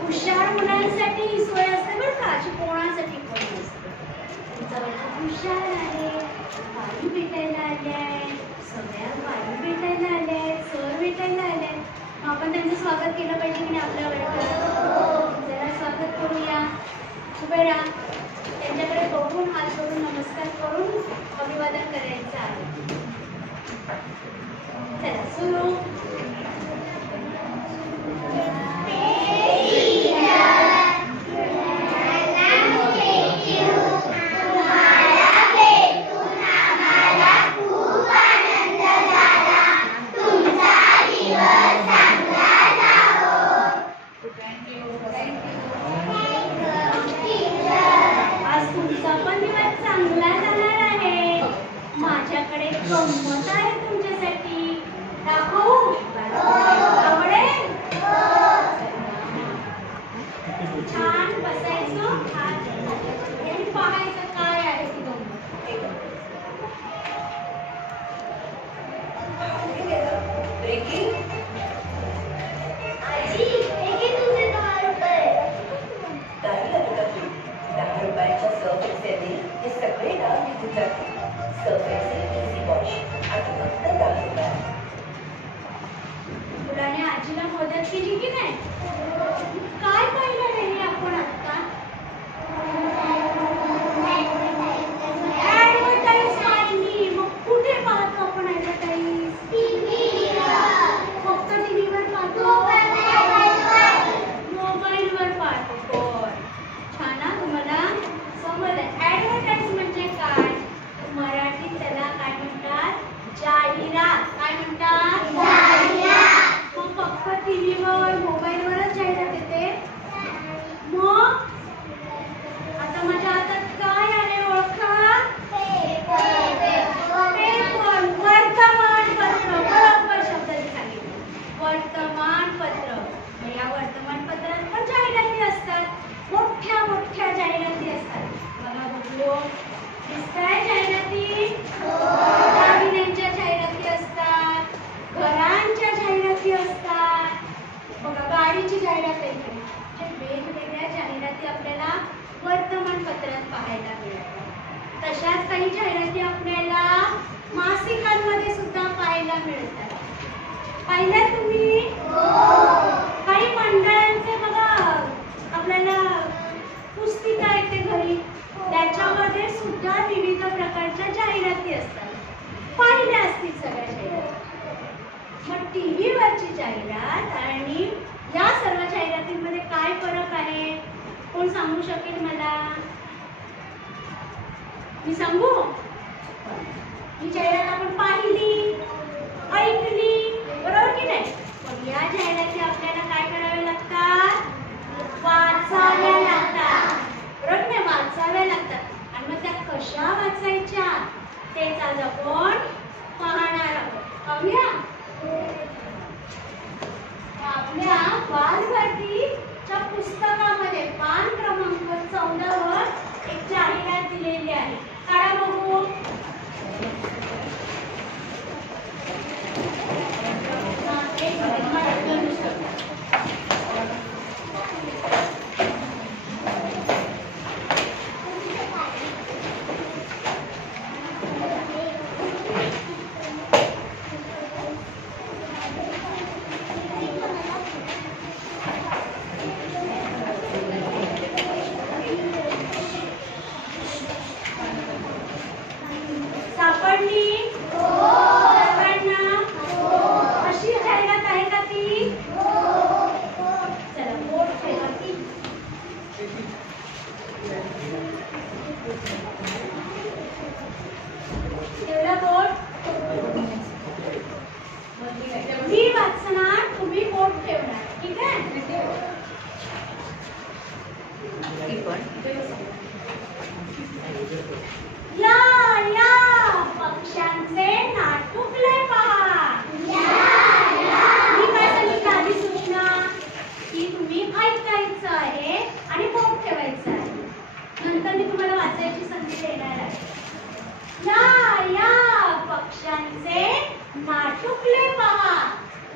हुशार मुलांसाठी ही सोय असते बरं का, अशी कोणासाठी पण नसते. तुमचा वर्ग हुशार आहे, बाई भेटायला आल्याय, सगळ्या बाई भेटायला आल्याय, सर भेटायला आल्याय. मग आपण त्यांचं स्वागत केलं पाहिजे की नाही आपल्या वर्गात? जरा स्वागत करूया. उभे राहा. त्यांच्याकडे बघून हात जोडून नमस्कार करून अभिवादन करायचं आहे. चला सुरू. गंमत आहे तुमच्यासाठी. दाखवू? आवडेल? छान बसायचं, हात आणि पाहायचं काय आहे ती गंमत. आजी, हे घे तुझे 10 रुपये. 10 रुपयाच्या सर्फेक्सचे हे सगळे डाग निघून जाते. मुलाने आजीला मदत केली की नाही? काय पाहिलं रे आपण आता? ऍडव्हर्टाईज पाहिली. मग कुठे पाहतो आपण ऍडव्हर्टाईज? फक्त टीव्हीवर पाहतो? मोबाईलवर पाहतो. छान ना, तुम्हाला समजलं. ऍडव्हर्टाईज म्हणजे काय? मराठीत त्याला काय म्हणतात? जाहिरात. काय म्हणतात? जाहिरात. मग फक्त टीव्हीवर मोबाईलवरच जाहिरात येते? मग आता माझ्या हातात काय आहे ओळखा? पेपर. वर्तमानपत्र. बरोबर शब्दाची सांगितलं. वर्तमानपत्र. या वर्तमानपत्रात पण जाहिराती असतात. मोठ्या मोठ्या जाहिराती असतात. बघा बघू, दिसताय जाहिराती? दागिन्यांच्या जाहिराती असतात, घरांच्या जाहिराती असतात. बघा गाडीची जाहिरात आहे. वेगवेगळ्या जाहिराती आपल्याला वर्तमानपत्रात पाहायला मिळतात. तशाच काही जाहिराती आपल्याला मासिकांमध्ये सुद्धा पाहायला मिळतात. पाहिल्या तुम्ही? काही मंडळांचे बघा आपल्याला पुस्तिका येते घरी, त्याच्यामध्ये सुद्धा विविध प्रकारच्या जाहिराती असतात. पाहिल्या असतील सगळ्या जाहिराती. मग टीव्हीवरची जाहिरात आणि या सर्व जाहिरातींमध्ये काय फरक आहे? कोण सांगू शकेल मला? मी सांगू? ही जाहिरात आपण पाहिली, ऐकली, बरोबर की नाही? पण या जाहिराती आपल्याला काय कराव्या लागतात? वाचाव्या लागतात. बरोबर नाही? वाचाव्या लागतात. आणि मग त्या कशा वाचायच्या तेच आज आपण पाहणार आहोत. पाहूया. आपल्या बालभारतीच्या पुस्तकामध्ये पान क्रमांक 14 वर एक जाहिरात दिलेली आहे. काढा बघू.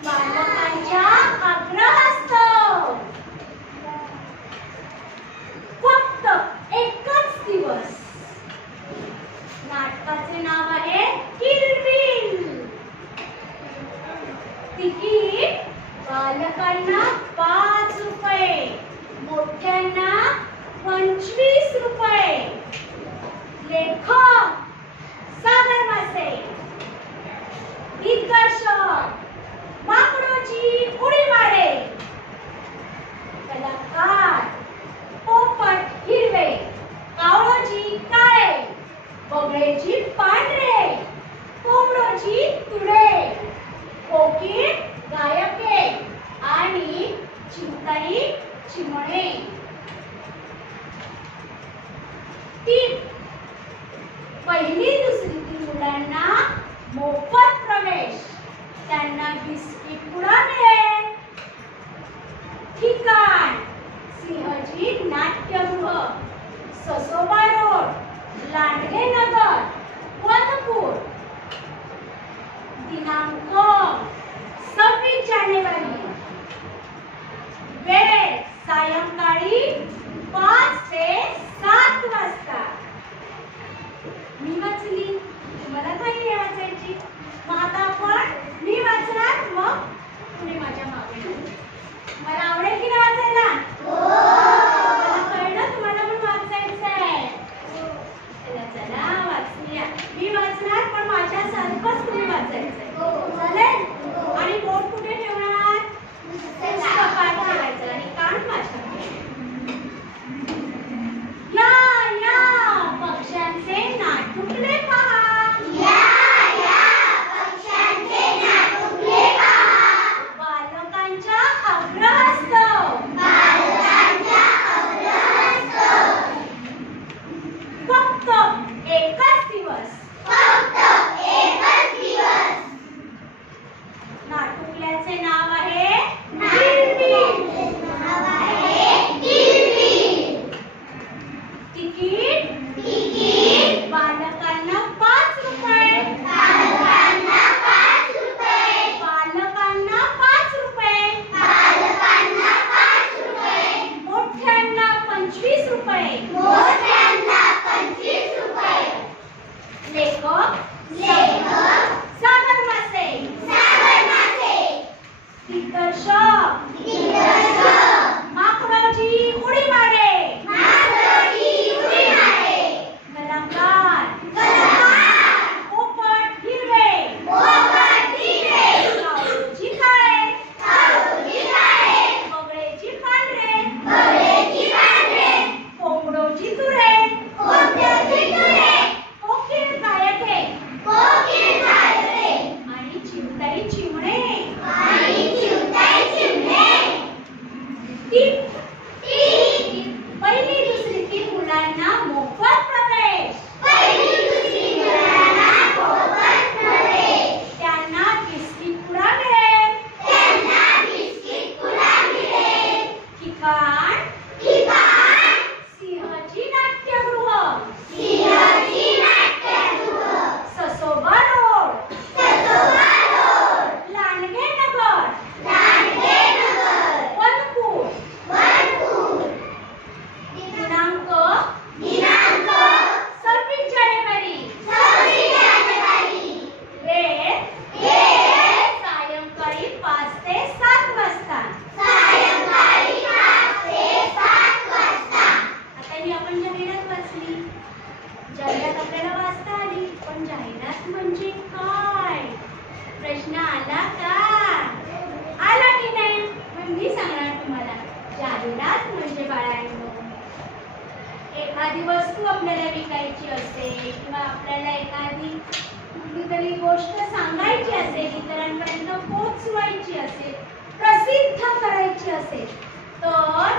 बालकांच्या आग्रह असतो. फक्त एकच दिवस. नाटकाचे नाव आहे किलबिल. तिकीट बालकांना 5 रुपये, मोठ्यांना 25 रुपये. लेखक सागर मासे. दिग्दर्शक माकडोजी उडीमारे. कलाकार पोपट हिरवे, कावळोजी काळे, बगळेजी पांढरे, कोंबडोजी तुरे, कोकिळ गायके आणि चिमटाई चिमणे. पहिली दुसरी मुलांना मोफत प्रवेश. त्यांना बिस्किट पुडा मिळेल. ठिकाण सिंहजी नाट्यगृह, ससोबा रोड, लांडगे नगर, वनपूर. दिनांक 26 जानेवारी. वेळ सायंकाळी 5 ते 7 वाजता. मी वाचली, तुम्हाला काही वाचायची. मग आता आपण मी वाचणार, मग तुम्ही माझ्या मागे. मला आवडेल की नाही वाचायला? मला कळलं तुम्हाला पण वाचायचं आहे. चला वाचूया. मी वाचणार, पण माझ्यासारखंच तुम्ही वाचायचं आहे. चालेल? आणि बोट कुठे ठेवणार? कपाट ठेवायचं आणि कान माझ्याकडे. या पक्ष्यांचे नाटुकले पहा. बालकांच्या आग्रह असतो. फक्त एकच दिवस. नाटुकल्याचे नाव आहे तिकीट बालकांना 5 रुपये. बालकांना 5 रुपये. मोठ्यांना 25 रुपये. लेखक सागर मासे. दिग्दर्शक माकडोजी उडीमारे. कलाकार पोपट हिरवे, कावळोजी काळे, बगळेजी पांढरे, कोंबडोजी तुरे, कोकिळ गायके आणि चिमटाई चिमणे. पहिली दुसरी 3 मुलांना मोफत प्रवेश. त्यांना बिस्किट पुडा मिळेल. ठिकाण सिंहजी नाट्यगृह, ससोबा रोड, लांडगे नगर, वनपूर. दिनांक 26 जानेवारी. वेळ सायंकाळी 5 ते 7 वाजता. आता ही आपण जाहिरात वाचली. जाहिरात आपल्याला वाचता आली, पण जाहिरात म्हणजे काय? प्रश्न आला का? आला की नाही? मग मी सांगणार तुम्हाला. जाहिरात म्हणजे बाळांनो, एखादी वस्तू आपल्याला विकायची असेल किंवा आपल्याला एखादी कुठलीतरी गोष्ट सांगायची असेल, इतरांपर्यंत पोहोचवायची असेल, प्रसिद्ध करायची असेल, तर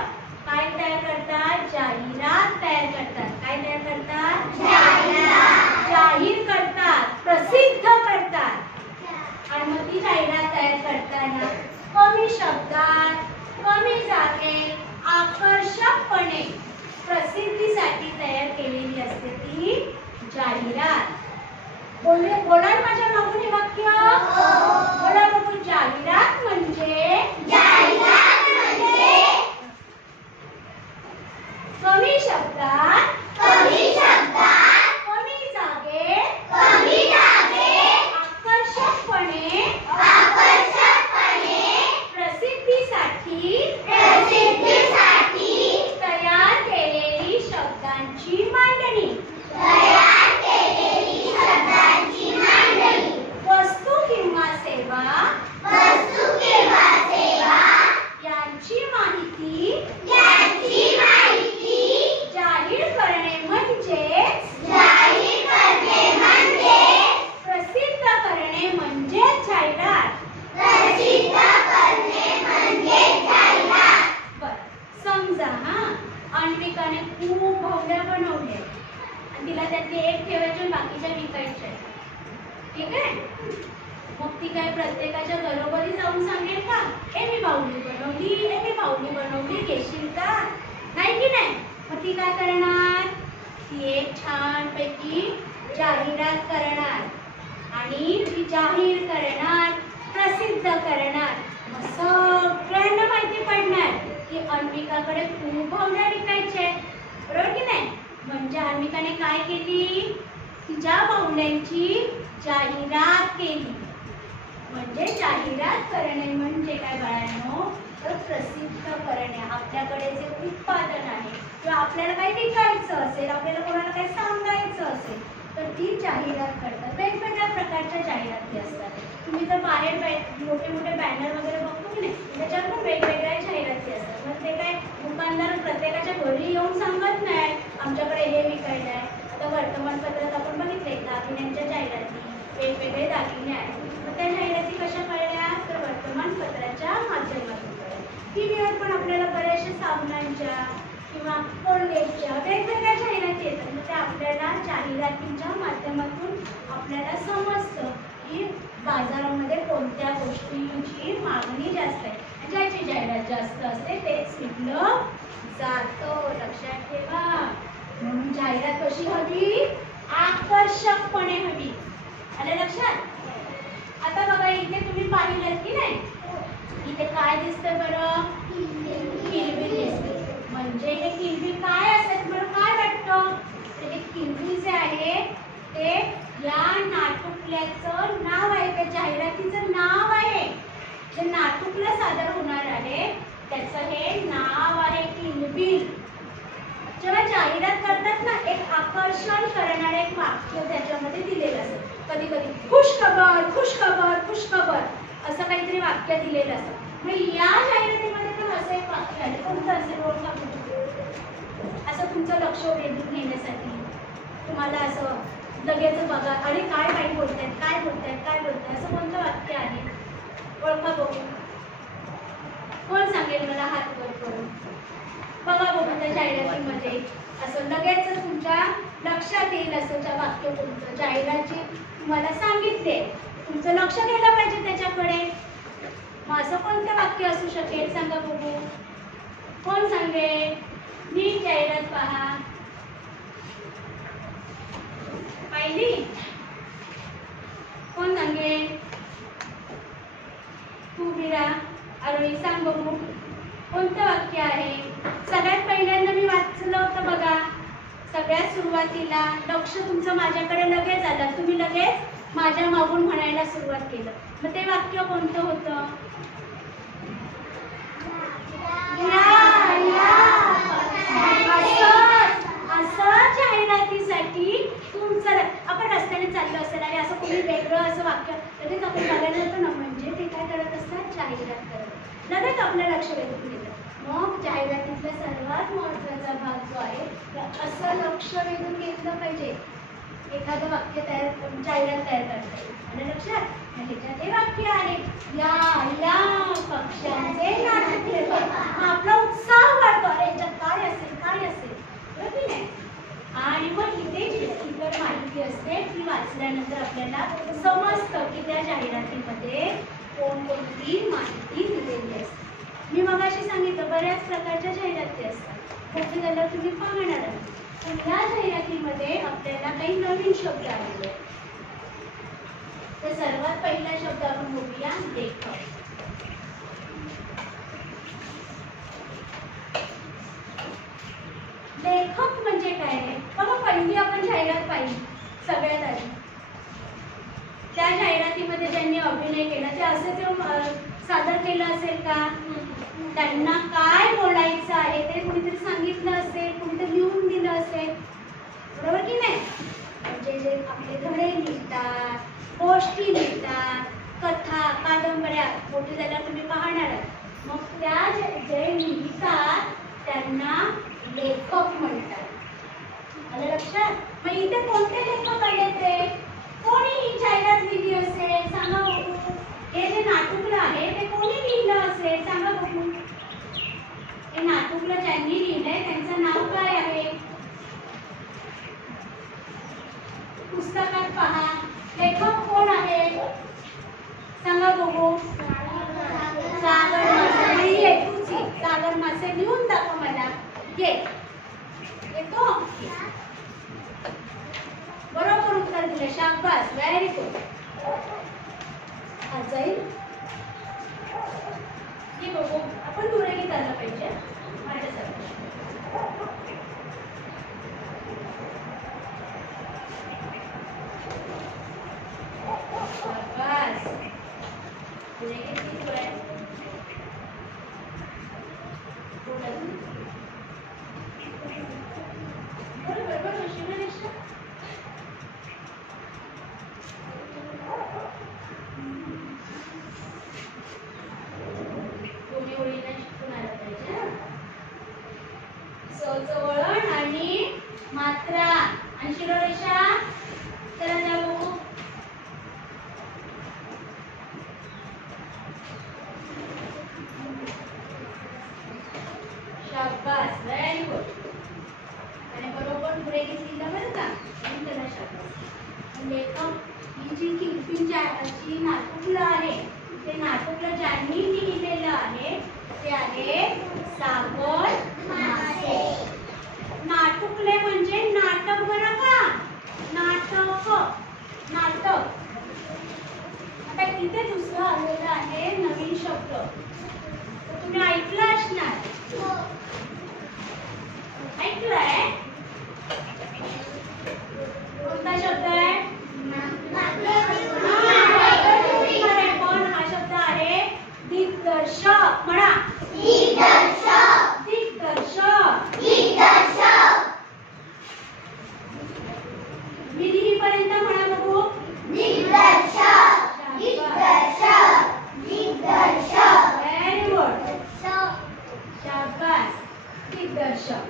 काय तयार करतात? जाहिरात तयार करतात. काय तयार करतात? जाहीर करतात, प्रसिद्ध करतात. आणि मग ती जाहिरात तयार करताना कमी शब्दात, कमी जागेत, आकर्षकपणे प्रसिद्धीसाठी तयार केलेली असते ती जाहिरात. बोला माझ्या मागून हे वाक्य. बोला बघू. जाहिरात काय प्रत्येकाच्या घरोघरी जाऊन सांगेल का ए मी बाहुली बनवली, ए मी बाहुली बनवली, घेशील का? नाही की नाही? मग ती काय करणार? ती एक छानपैकी जाहिरात करणार आणि ती जाहीर करणार, प्रसिद्ध करणार. मग सगळ्यांना माहिती पडणार की अन्विकाकडे खूप बाहुल्या विकायच्या आहेत, बरोबर की नाही? म्हणजे अन्विकाने काय केली? तिच्या बाहुल्यांची जाहिरात केली. म्हणजे जाहिरात करणे म्हणजे काय बाळांनो? तर प्रसिद्ध करणे. आपल्याकडे जे उत्पादन आहे किंवा आपल्याला काही विकायचं असेल, आपल्याला कोणाला काही सांगायचं असेल तर ती जाहिरात करतात. वेगवेगळ्या प्रकारच्या जाहिराती असतात. तुम्ही तर बाहेर मोठे मोठे बॅनर वगैरे बघतो की नाही, त्याच्यावर पण वेगवेगळ्या जाहिराती असतात. मग ते काय दुकानदार प्रत्येकाच्या घरी येऊन सांगत नाही आमच्याकडे हे विकायला आहे. आता वर्तमानपत्रात आपण बघितले दागिन्यांच्या जाहिराती, वेगवेगळे दागिने आहेत. मग त्या जाहिराती कशा कळल्या? तर वर्तमानपत्राच्या माध्यमातून कळल्या. टीव्हीवर पण आपल्याला बऱ्याचशा साबणांच्या किंवा कोलगेटच्या वेगवेगळ्या जाहिराती येतात. मग त्या आपल्याला जाहिरातींच्या माध्यमातून आपल्याला समजतं की बाजारामध्ये कोणत्या गोष्टींची मागणी जास्त आहे. ज्याची जाहिरात जास्त असते तेच विकलं जातं. लक्षात ठेवा. म्हणून जाहिरात कशी हवी? आकर्षकपणे हवी. आलं लक्षात? आता बघा इथे तुम्ही पाहिलं की नाही, इथे काय दिसतं बरं? किलबिल दिसते. म्हणजे हे किलबिल काय असेल बरं? काय वाटतं? तर हे किलबिल जे आहे ते या नाटुकल्याचं नाव आहे, त्या जाहिरातीचं नाव आहे. जे नाटुकलं सादर होणार आहे त्याचं हे नाव आहे किलबिल. जेव्हा जाहिरात करतात ना, एक आकर्षण करणारे एक वाक्य त्याच्यामध्ये दिलेलं असतं. कधी कधी खुशखबर, खुशखबर, खुशखबर असं काहीतरी वाक्य दिलेलं असतं. मग या जाहिरातीमध्ये पण असं एक वाक्य आहे. कोणतं असेल? ओळखा कुठे? असं तुमचं लक्ष वेधून घेण्यासाठी तुम्हाला असं लगेच बघा, अरे काय काय बोलतायत, काय बोलतायत, काय बोलतायत, असं कोणतं वाक्य आहे? ओळखा बघू. कोण सांगेल मला हात वर करून? बघा बघू त्या जाहिरातीमध्ये असं लगेच तुमच्या लक्षात येईल असं वाक्य कोणतं. जाहिराती तुम्हाला सांगितले, तुमचं लक्ष गेलं पाहिजे त्याच्याकडे. मग असं कोणतं वाक्य असू शकेल? सांगा बघू. कोण सांगेल? नीट जाहिरात पहा. पाहिली? कोण सांगेल? तू बिरा आरोही सांग बघू. कोणतं वाक्य आहे? सगळ्यात पहिल्यांदा मी वाचलं होतं बघा, सगळ्यात सुरुवातीला. लक्ष तुमचं माझ्याकडे लगेच आलं, तुम्ही लगेच माझ्या मागून म्हणायला सुरुवात केलं. मग ते वाक्य कोणतं होतं? असं जाहिरातीसाठी तुमचं आपण रस्त्याने चाललो असेल आणि असं कोणी वेगळं असं वाक्य लगेच आपण बघायला जातो ना, म्हणजे ते काय करत असतात? जाहिरात करत. लगेच आपलं लक्ष वेधून घेतात. मग जाहिरातीतला सर्वात महत्त्वाचा भाग जो आहे, असं लक्ष वेधून घेतलं पाहिजे. एखादं वाक्य जाहिरात तयार करता येईल. आणि लक्षात ह्याच्यात हे वाक्य आहे, या पक्ष्यांचे नाटक. आपला उत्साह वाढतो, अरे याच्यात काय असेल, काय असेल, बरोबर की नाही? आणि मग इथे जी इतर माहिती असते ती वाचल्यानंतर आपल्याला समजतं की त्या जाहिरातीमध्ये कोणकोणती माहिती दिलेली असते. मी मगाशी सांगितलं बऱ्याच प्रकारच्या जाहिराती असतात. मोठी झाल्यावर तुम्ही पाहणार आहात. पण या जाहिरातीमध्ये आपल्याला काही नवीन शब्द आलेले आहेत. तर सर्वात पहिला शब्द आपण बघूया, लेखक. लेखक म्हणजे काय आहे? बघा पहिली आपण जाहिरात पाहिली सगळ्यात आधी. त्या जाहिरातीमध्ये ज्यांनी अभिनय केला ते असे ते सादर केलं असेल का? त्यांना काय बोलायचं आहे ते कुणीतरी सांगितलं असेल, कुणीतरी लिहून दिलं असेल, बरोबर की नाही? म्हणजे जे आपले धडे लिहितात, गोष्टी लिहितात, कथा, कादंबऱ्या मोठी झाल्यावर तुम्ही पाहणार आहात. मग त्या जे लिहितात त्यांना लेखक म्हणतात. आलं लक्षात? मग इथे कोणते लेखक आले? ते कोणी ही जाहिरात लिहिली असेल? सांगा बघू. हे जे नाटुकलं आहे ते कोणी लिहिलं असेल? सांगा बघू. हे नाटुकलं ज्यांनी लिहिलंय त्यांचं नाव काय आहे? पुस्तकात पहा. लेखक कोण आहे? असे लिहून दाखव मला. ये येतो. बरोबर उत्तर दिलं. शाबास. Very good. जाईल ये बघू. आपण दुरेगीत आलं पाहिजे माझ्यासाठी. शाबास. दुरेगीत किती आहे? बरोबर शिवरेषा. दोन्ही ओळींना शिकून आलं पाहिजे. च वळण आणि मात्रा आणि शिरोरेषा. चला जाऊ. शाबास. Very good. आणि बरोबर पुढे घेतलं बरं का. त्याला शाबास. लेखक ही जी किलबिंची नाटुकलं आहे ते नाटुकलं ज्यांनी लिहिलेलं आहे ते आहे सागर मासे. नाटुकले म्हणजे नाटक बरं का. नाटक नाटक. आता इथे दुसरं आलेलं आहे नवीन शब्द. तर तुम्ही ऐकलं असणार. ऐकलंय. कोणता शब्द आहे? पण हा शब्द आहे दिग्दर्शक. म्हणा दिग्दर्शक. दिग्दर्शक. दिग्दर्शक. मी लिहीपर्यंत म्हणा बघू. दिग्दर्शक. दिग्दर्शक. दिग्दर्शक. Very good. शाबास. दिग्दर्शक.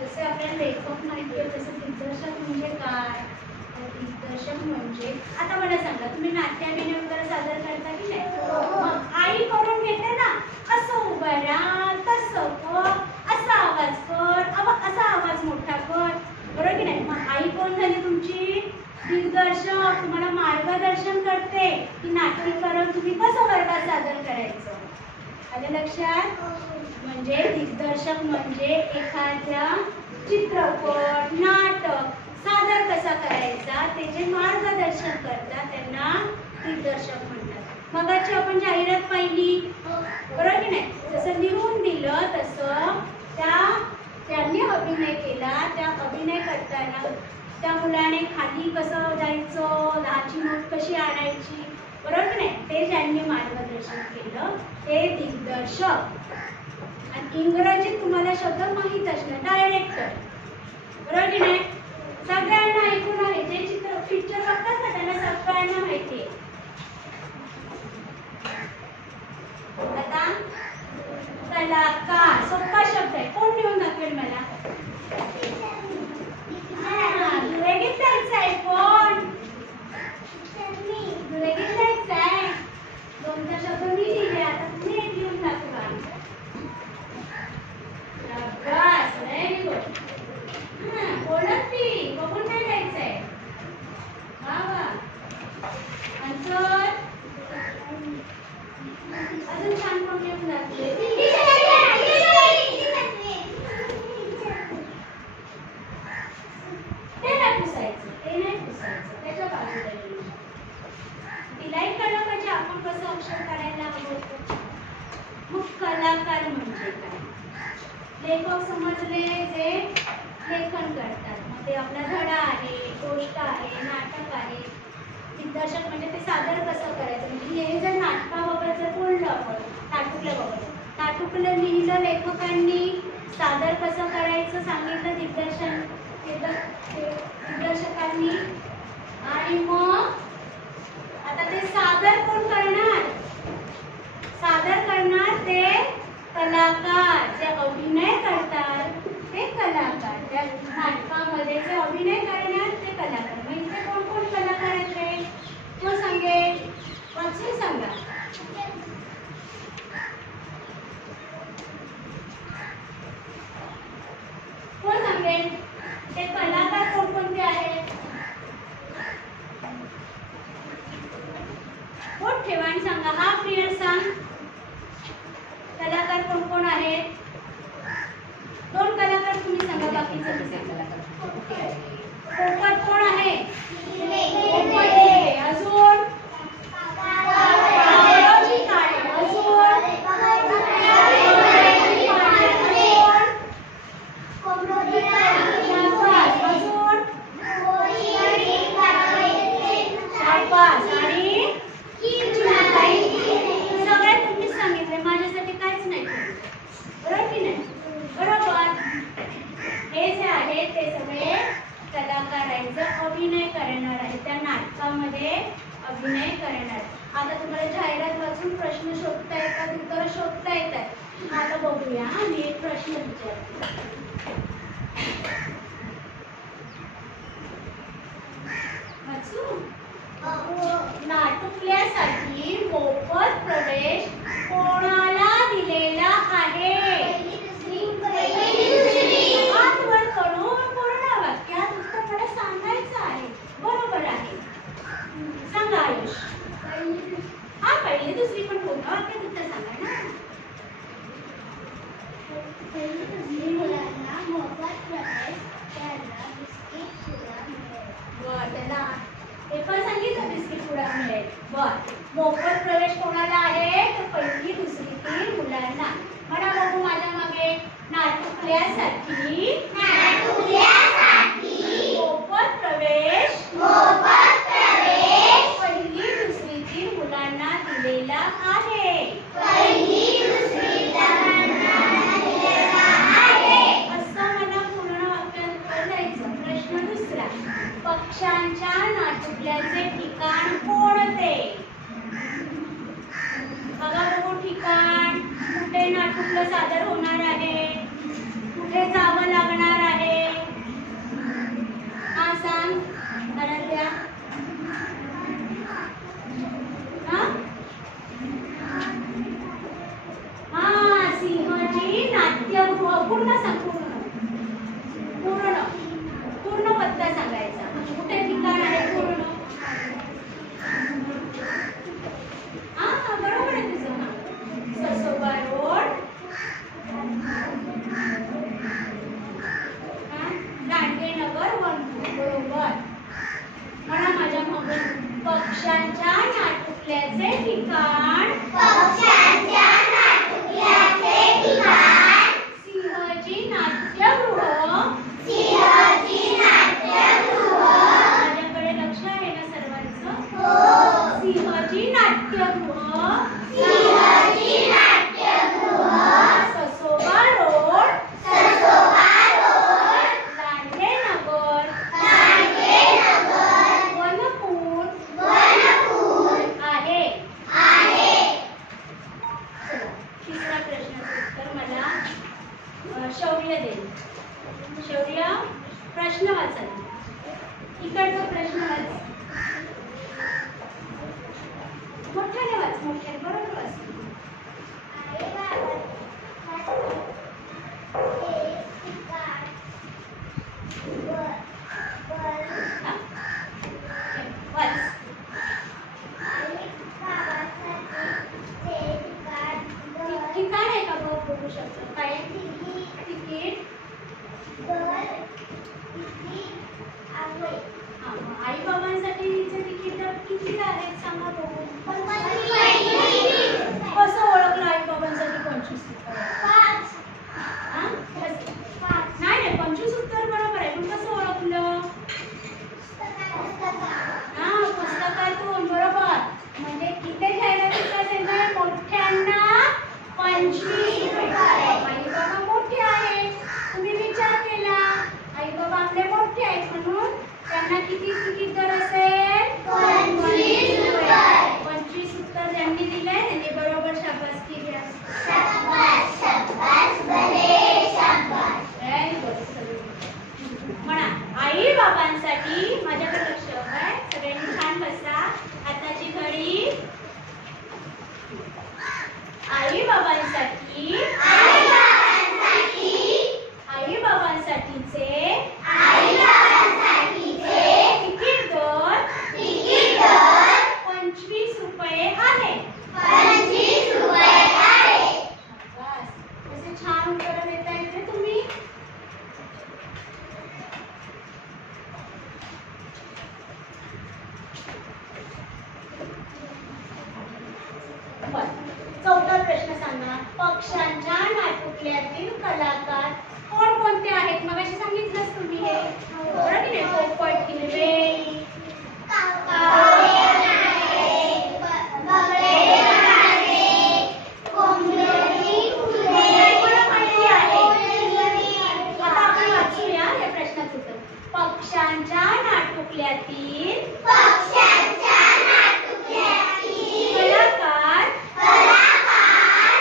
जसे आपल्याला लेखक माहिती आहे तसं दिग्दर्शक म्हणजे काय? दिग्दर्शक म्हणजे आता मला सांगा तुम्ही नाट्याभिनय वगैरे सादर करता की नाही? मग आई करून घेते ना. असं उभं राहा, तसं कर, असा आवाज कर, असा आवाज मोठा कर. बरोबर की नाही? मग आई कोण झाली तुमची? दिग्दर्शक. तुम्हाला मार्गदर्शन करते की नाट्यकरण तुम्ही कसं वर्गात सादर करायचं. आलं लक्षात? म्हणजे दिग्दर्शक म्हणजे एखाद्या चित्रपट नाटक सादर कसा करायचा त्याचे मार्गदर्शन करतात त्यांना दिग्दर्शक म्हणतात. मगाची आपण जाहिरात पाहिली बरोबर की नाही. जसं लिहून दिलं तसं त्यांनी अभिनय केला. त्या अभिनय करताना त्या मुलाने खाली कसं जायचं, 10ची नोट कशी आणायची बरोबर की नाही ते ज्यांनी मार्गदर्शन केलं ते दिग्दर्शक. आणि इंग्रजीत तुम्हाला शब्द माहित असणार डायरेक्टर. बरोबर की नाही. सगळ्यांना ऐकून आहे. जे पिक्चर बघतात ना त्यांना सगळ्यांना माहिती आहे. आता कलाकार सोपा शब्द आहे. कोण लिहून दाखवेल मला? लगेच जायचं आहे. कोण लगेच जायचं आहे? 2 शब्द मी लिहिले. आता तुम्ही एक लिहून दाखवा. शाबास. Very good. बोलत ती बघून काय जायचंय. वा वा. आन्सर अजून छान कोण लिहून दाखवले. ते नाही पुसायचं. ते नाही पुसायचं. त्याच्या बाजूला लिहून. तिलाही कळलं पाहिजे आपण कसं अक्षर काढायला हवं. मग कलाकार म्हणजे काय? लेखक समजले जे लेखन करतात. मग ते आपला धडा आहे, गोष्ट आहे, नाटक आहे. दिग्दर्शक म्हणजे ते सादर कसं करायचं. म्हणजे हे जर नाटकाबाबत जर बोललं आपण नाटुकल्याबाबत नाटुकलं लिहिलं लेखकांनी सादर कसं करायचं सांगितलं दिग्दर्शकांनी. आणि मग आता ते सादर कोण करणार? सादर करणार ते कलाकार. जे अभिनय करतात ते कलाकार. त्या नाटकामध्ये जे अभिनय करणार ते कलाकार. मग इथे कोण कोण कलाकार आहेत तो सांगेल. वाचून सांगा. कोण सांगेल? ते कलाकार कोणकोणते आहेत? बोट ठेवा आणि सांगा. हा पिरियड सांग. कलाकार कोण कोण आहेत? 2 कलाकार तुम्ही सांगा, बाकीचे पोपट कोण आहे? पोपट आहे. अजून अभिनय करणार आहे, त्या नाटकामध्ये अभिनय करणार. आता तुम्हाला जाहिरात वाचून प्रश्न शोधता येतात, उत्तर शोधता येतात. आता बघूया. मी एक प्रश्न विचारते. नाटुकल्यासाठी मोफत प्रवेश कोणाला दिलेला आहे? हात वर करून पूर्ण वाक्यात उत्तर मला सांगायचं आहे. बरोबर आहे. सांगा आयुष. हा, पहिली दुसरी पण पूर्ण वाक्यात उत्तर सांगा ना. मुलांना मोफत प्रवेश त्याला बिस्किट पुडा मिळेल. बर, त्याला हे पण सांगितलं बिस्किट पुडा मिळेल. बर, मोफत प्रवेश कोणाला आहे? तर पहिली दुसरीतील मुलांना. म्हणा बघू माझ्या मागे. नाटुकल्यासाठी मोफत प्रवेश पहिली दुसरीतील मुलांना दिलेला आहे. असं मला पूर्ण वाक्यात उत्तर द्यायचं. प्रश्न दुसरा. पक्ष्यांच्या नाटुकल्याचे ठिकाण कोणते? बघा बघू ठिकाण. कुठे नाटुकलं सादर होणार आहे? कुठे जावं लागणार आहे? हा सांग. आराध्या. हा, सिंहजी नाट्यगृह. पूर्ण सांग. पूर्ण पत्ता सांगायचा. कुठे ठिकाण आहे पूर्ण? हा, बरोबर आहे तुझं. ससोबा रोड, दांडेनगर, वनपूर. बरोबर. म्हणा माझ्या मग. पक्ष्यांच्या नाटुकल्याचे ठिकाण सिंहजी नाट्यगृह. माझ्याकडे लक्ष आहे ना सर्वांचं? सिंहजी नाट्यगृह, ससोबा रोड, दांडेनगर, वनपूर आहे. तिसऱ्या प्रश्नाचं उत्तर मला शौर्य देईल. शौर्य, प्रश्न वाचा. इकडचा प्रश्न वाच. मोठ्याने वाच. मोठ्याने. बरोबर वाच. ठिकाण आहे का बघू शकतो? काय तिकीट? आई बाबांसाठीचे तिकीट किती आहेत सांगा बघू. कसं ओळखलं आई बाबांसाठी 25 उत्तर? नाही, 25 उत्तर बरोबर आहे, पण कसं ओळखलं? हा, पुस्तकातून. बरोबर. म्हणजे किती घ्यायला तिथं मोठ्यांना 25 रुपये. आई बाबा मोठे आहेत. तुम्ही विचार केला, आई बाबा आपले मोठे आहेत म्हणून त्यांना किती तिकीट दर असेल? 25 रुपये. 25 उत्तर ज्यांनी दिलंय त्यांनी बरोबर शाबासकी घ्या. म्हणा आई बाबांसाठी. माझ्याकडे लक्ष आहे. सगळ्यांनी छान बसा. हाताची घडी. आई बाबांसाठी आई बाबांसाठीचे तिकीट दर 25 रुपये आहे. उत्तर देता येते तुम्ही? बरं. चौथा प्रश्न सांगा. पक्ष्यांच्या नाटुकल्यातील कलाकार कोणकोणते आहेत? मगाशी सांगितलंच तुम्ही हे. बरं की नाही? पोपट, किलवे, पक्ष्यांच्या नाटुकल्यातील कलाकार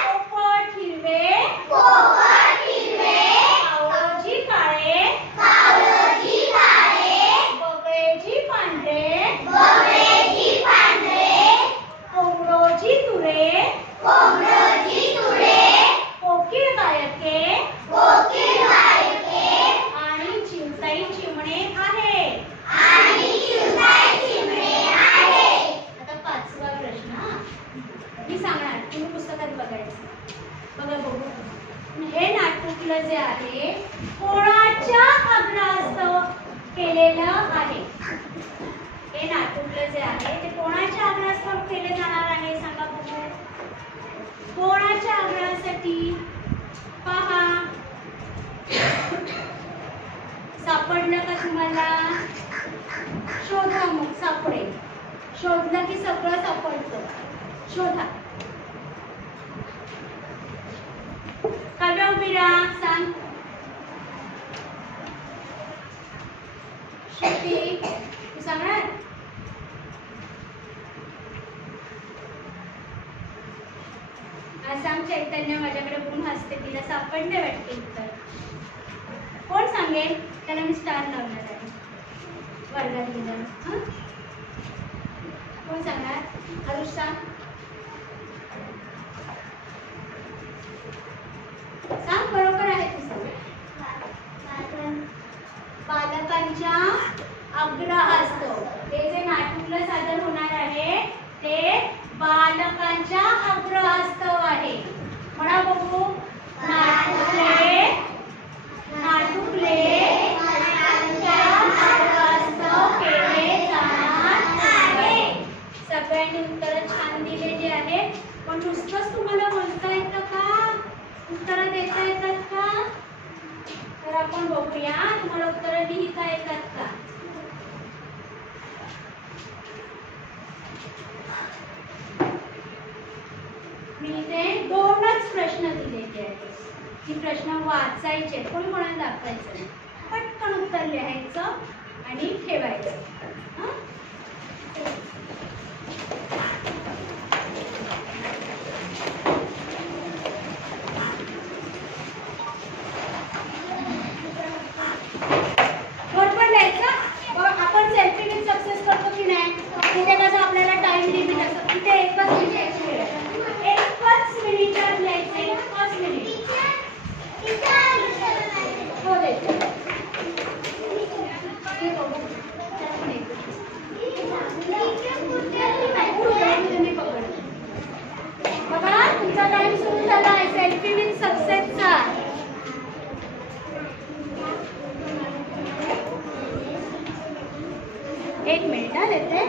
पोपट हिरवे, कावळोजी काळे, बगळेजी पांढरे, कोंबडोजी तुरे, कोकिळ गायके आणि चिमटाई चिमणे आहे. आता पाचवा प्रश्न हा. मी सांगणार, तुम्ही पुस्तकात बघायचं. बघा बघू. हे नाटुकलं जे आहे कोणाच्या आग्रहास्तव केलेलं आहे? हे नाटुकलं जे आहे ते कोणाच्या आग्रहास्तव केले जाणार आहे? सांगा बघू. कोणाच्या आग्रहासाठी? पहा, सापडलं का तुम्हाला? शोधा मग. सापडेल. शोधलं की सगळं सापडतं. शोधा. काव्या उभी राहा. सांग. श्रुती तू सांगणार? सांग. चैतन्य माझ्याकडे बघून हसते. तिला सापडले वाटते उत्तर. कोण सांगेल? त्याला मी स्टार लावणार आहे वर्गात गेल्यावर. कोण सांगणार? हरुष सांग. सांग. बरोबर आहे तुझं. बालकांच्या आग्रहास्तव हे जे नाटुकलं सादर होणार आहे ते बालकांच्या आग्रहास्तव आहे. म्हणा बघू. नाटुकले केले जाणार आहे. सगळ्यांनी उत्तर छान दिलेली आहेत. पण नुसतंच तुम्हाला बोलता येतं का? उत्तर देता येतात का? तर आपण बघूया. तुम्हाला उत्तर लिहिता येतात का? मी इथे 2च प्रश्न दिलेले आहेत. ही प्रश्न वाचायचे. कोणी कोणाला दाखवायचं नाही. पटकन उत्तर लिहायचं आणि ठेवायचं. बरोबर लिहायचं. आपण सेल्फी विथ सक्सेस करतो की नाही? तिथे कसं आपल्याला टाइम लिमिट असतं. तिथे एकच मिनिटात लिहायचं. एकच मिनिट. हो देते. बघा तुमचा टाइम सुरू झाला आहे सेल्फी विथ सक्सेसचा. एक मिनिट देते.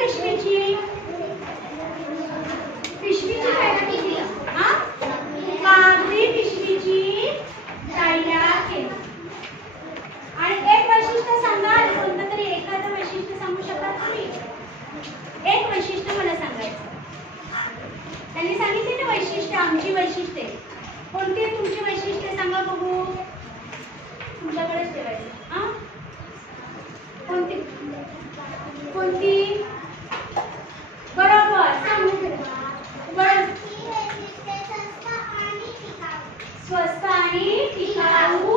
पिशवीची? पिशवीची जाहिरात केली. हा, कागदी पिशवीची जाहिरात केली. आणि एक वैशिष्ट्य सांगा, कोणतं तरी एखादं वैशिष्ट्य सांगू शकता तुम्ही? एक वैशिष्ट्य मला सांगायचं. त्यांनी सांगितले ना वैशिष्ट्य, आमची वैशिष्ट्ये कोणती आहे? तुमची वैशिष्ट्ये सांगा बघू. तुमच्याकडेच ठेवायचं. हा, कोणती कोणती? बरोबर, स्वस्त आणि टिकाऊ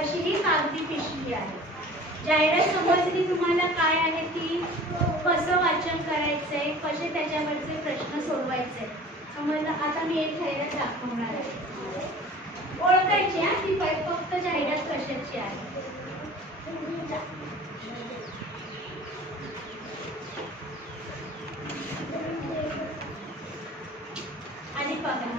अशी ही कागदी पिशवी आहे. जाहिरात समजली तुम्हाला काय आहे ती? कसं वाचन करायचंय, कसे त्याच्यावरचे प्रश्न सोडवायचे समजलं. आता मी एक जाहिरात दाखवणार आहे. ओळखायची हा ती फक्त जाहिरात कशाची आहे. आणि बघा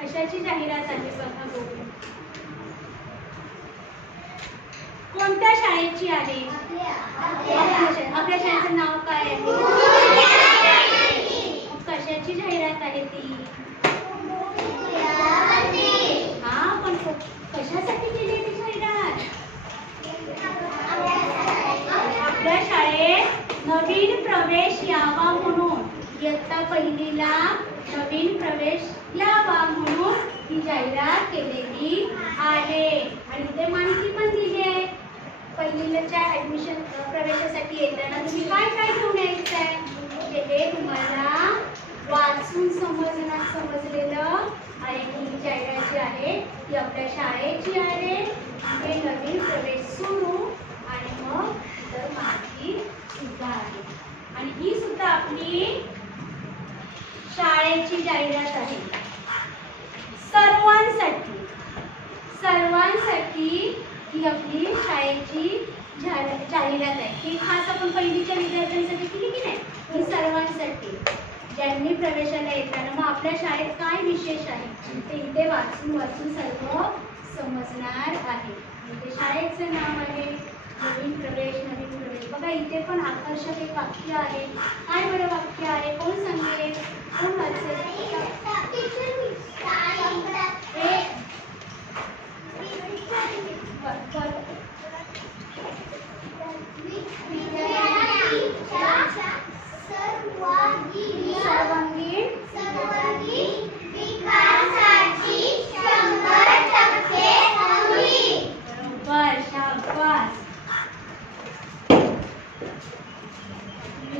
कशाची जाहिरात आहे बघा बघू. कोणत्या शाळेची आहे? आपल्या शाळेचं नाव काय आहे? कशाची जाहिरात आहे ती? हा, पण कशासाठी केली ती जाहिरात? आपल्या शाळेत नवीन प्रवेश यावा म्हणून, इयत्ता पहिलीला नवीन प्रवेश यावा म्हणून ही जाहिरात केलेली आहे. आणि इथे माहिती पण दिली आहे. पहिलीच्या ऍडमिशन प्रवेशासाठी येताना तुम्ही काय काय घेऊन यायचं आहे, हे तुम्हाला वाचून समजलेलं आणि ही जाहिरात जी आहे ती आपल्या शाळेची आहे. हे नवीन प्रवेश सुरू आणि मग तर माहिती सुद्धा आहे. आणि ही सुद्धा आपली शाळेची जाहिरात आहे. सर्वांसाठी ही आपली शाळेची जाहिरात आहे. ही खास आपण पहिलीच्या विद्यार्थ्यांसाठी केली की नाही? ही सर्वांसाठी, ज्यांनी प्रवेशाला येताना मग आपल्या शाळेत काय विशेष आहे ते इथे वाचून सर्व समजणार आहे. इथे शाळेचं नाव आहे, नवीन प्रवेश. बघा इथे पण आकर्षक एक वाक्य आहे. काय बरं वाक्य आहे? कोण सांगेल? कोण वाचेल?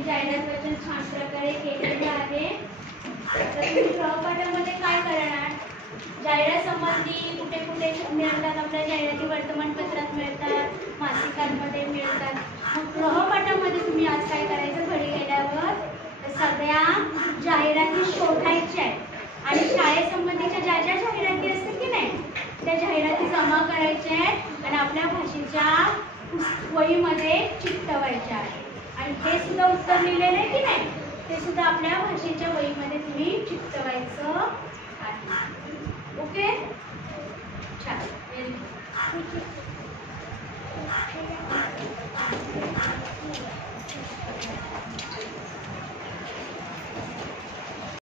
जाहिरात वचन छान प्रकारे केलेलं आहे. तर तुम्ही गृहपाठामध्ये काय करणार? जाहिरात संबंधी कुठे कुठे मिळतात? आपल्या जाहिराती वर्तमानपत्रात मिळतात, मासिकांमध्ये मिळतात. मग गृहपाठामध्ये तुम्ही आज काय करायचं? घरी गेल्यावर सगळ्या जाहिराती शोधायच्या आहेत आणि शाळेसंबंधीच्या ज्या ज्या जाहिराती असतात की नाही त्या जाहिराती जमा करायच्या आहेत आणि आपल्या भाषेच्या वहीमध्ये चिकटवायच्या आहेत. आणि हे सुद्धा उत्तर लिहिलेलं आहे की नाही ते सुद्धा आपल्या भाषेच्या वहीमध्ये तुम्ही चिकटवायचं आहे. ओके, छान.